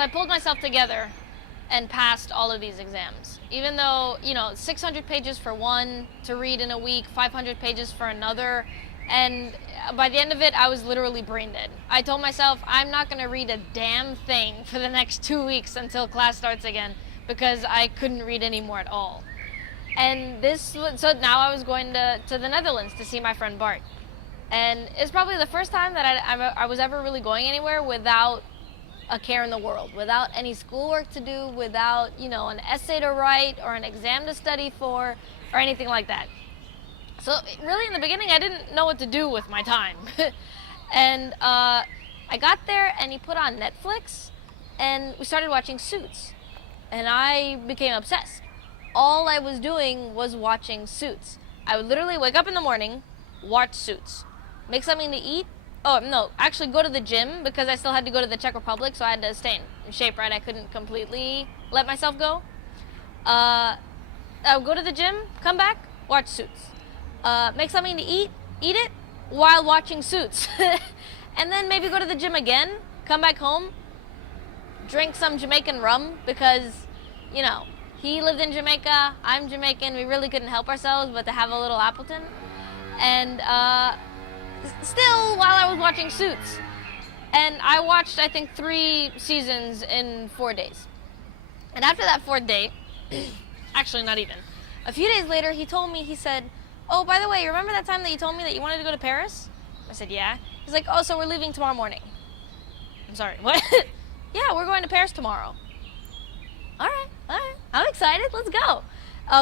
So I pulled myself together and passed all of these exams. Even though, 600 pages for one to read in a week, 500 pages for another, and by the end of it, I was literally brain dead. I told myself, I'm not going to read a damn thing for the next 2 weeks until class starts again, because I couldn't read anymore at all. And so now I was going to the Netherlands to see my friend Bart. And it's probably the first time that I was ever really going anywhere without a care in the world, without any schoolwork to do, without, an essay to write or an exam to study for or anything like that. So really in the beginning, I didn't know what to do with my time. And I got there and he put on Netflix and we started watching Suits. And I became obsessed. All I was doing was watching Suits. I would literally wake up in the morning, watch Suits, make something to eat. Oh, no, actually go to the gym because I still had to go to the Czech Republic, so I had to stay in shape, right? I couldn't completely let myself go. I would go to the gym, come back, watch Suits. Make something to eat it while watching Suits. And then maybe go to the gym again, come back home, drink some Jamaican rum because, he lived in Jamaica, I'm Jamaican, we really couldn't help ourselves but to have a little Appleton. And still while I was watching Suits. And I watched, I think, 3 seasons in 4 days. And after that 4th day, actually not even, a few days later he told me, he said, oh, by the way, you remember that time that you told me that you wanted to go to Paris? I said, yeah. He's like, oh, so we're leaving tomorrow morning. I'm sorry, what? Yeah, we're going to Paris tomorrow. All right, I'm excited, let's go.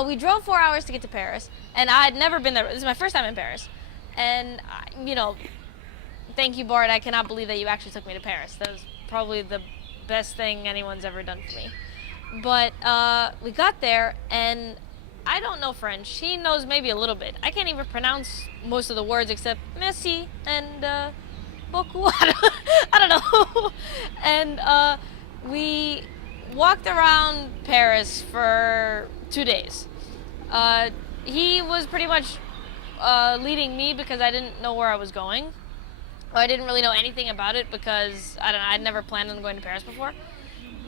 We drove 4 hours to get to Paris, and I had never been there. This is my first time in Paris. And, thank you, Bart. I cannot believe that you actually took me to Paris. That was probably the best thing anyone's ever done for me. But we got there, and I don't know French. He knows maybe a little bit. I can't even pronounce most of the words except merci and beaucoup. I don't know. And we walked around Paris for 2 days. He was pretty much leading me because I didn't know where I was going. Or I didn't really know anything about it because, I'd never planned on going to Paris before.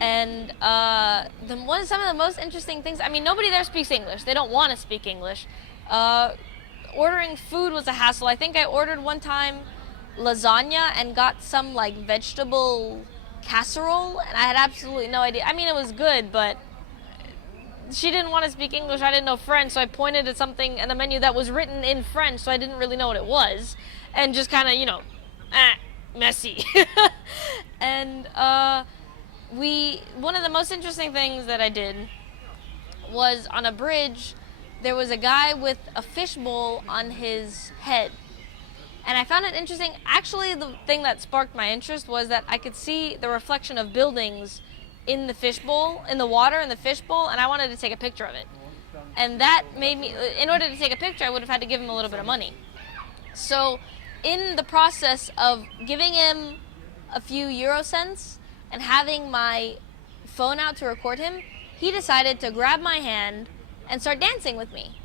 And some of the most interesting things, nobody there speaks English. They don't want to speak English. Ordering food was a hassle. I think I ordered one time lasagna and got some vegetable casserole, and I had absolutely no idea. It was good, but she didn't want to speak English. I didn't know French, so I pointed at something in the menu that was written in French, so I didn't really know what it was, and just kind of, messy. And one of the most interesting things that I did was on a bridge, there was a guy with a fishbowl on his head. And I found it interesting. Actually, the thing that sparked my interest was that I could see the reflection of buildings in the fishbowl, in the water in the fishbowl, and I wanted to take a picture of it. And that made me, in order to take a picture, I would have had to give him a little bit of money. So in the process of giving him a few euro cents and having my phone out to record him, he decided to grab my hand and start dancing with me.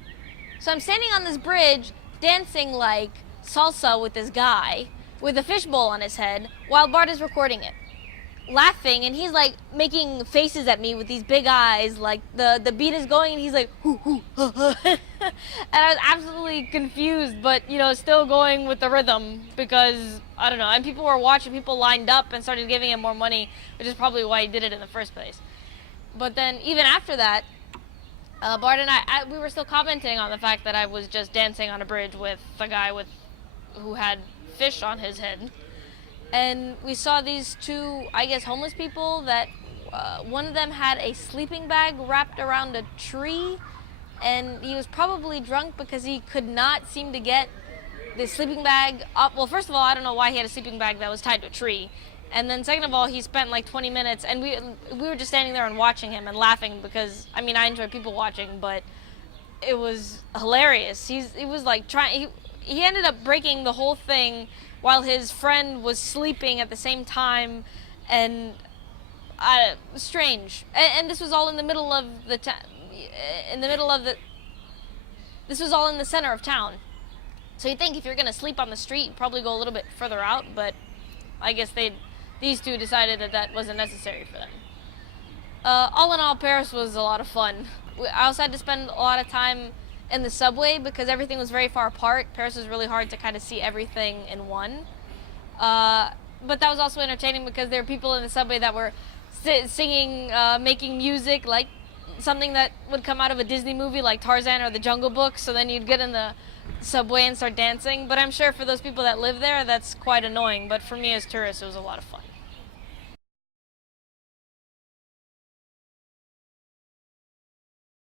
So I'm standing on this bridge dancing like salsa with this guy with a fishbowl on his head while Bart is recording it, laughing, and he's making faces at me with these big eyes, the beat is going and he's like hoo, hoo, and I was absolutely confused, but still going with the rhythm because I don't know, and people were watching, people lined up and started giving him more money, which is probably why he did it in the first place. But then even after that, Bart and I we were still commenting on the fact that I was just dancing on a bridge with a guy who had fish on his head. And we saw these 2, I guess, homeless people that one of them had a sleeping bag wrapped around a tree, and he was probably drunk because he could not seem to get the sleeping bag up. Well, first of all, I don't know why he had a sleeping bag that was tied to a tree. And then second of all, he spent 20 minutes, and we were just standing there and watching him and laughing because, I enjoy people watching, but it was hilarious. He was trying, he ended up breaking the whole thing while his friend was sleeping at the same time, and strange. And this was all in the middle of the this was all in the center of town. So you'd think if you're going to sleep on the street, you'd probably go a little bit further out, but I guess they'd these two decided that that wasn't necessary for them. All in all, Paris was a lot of fun. I also had to spend a lot of time in the subway because everything was very far apart. Paris was really hard to kind of see everything in one. But that was also entertaining because there were people in the subway that were singing, making music, like something that would come out of a Disney movie like Tarzan or The Jungle Book. So then you'd get in the subway and start dancing. But I'm sure for those people that live there, that's quite annoying. But for me as tourists, it was a lot of fun.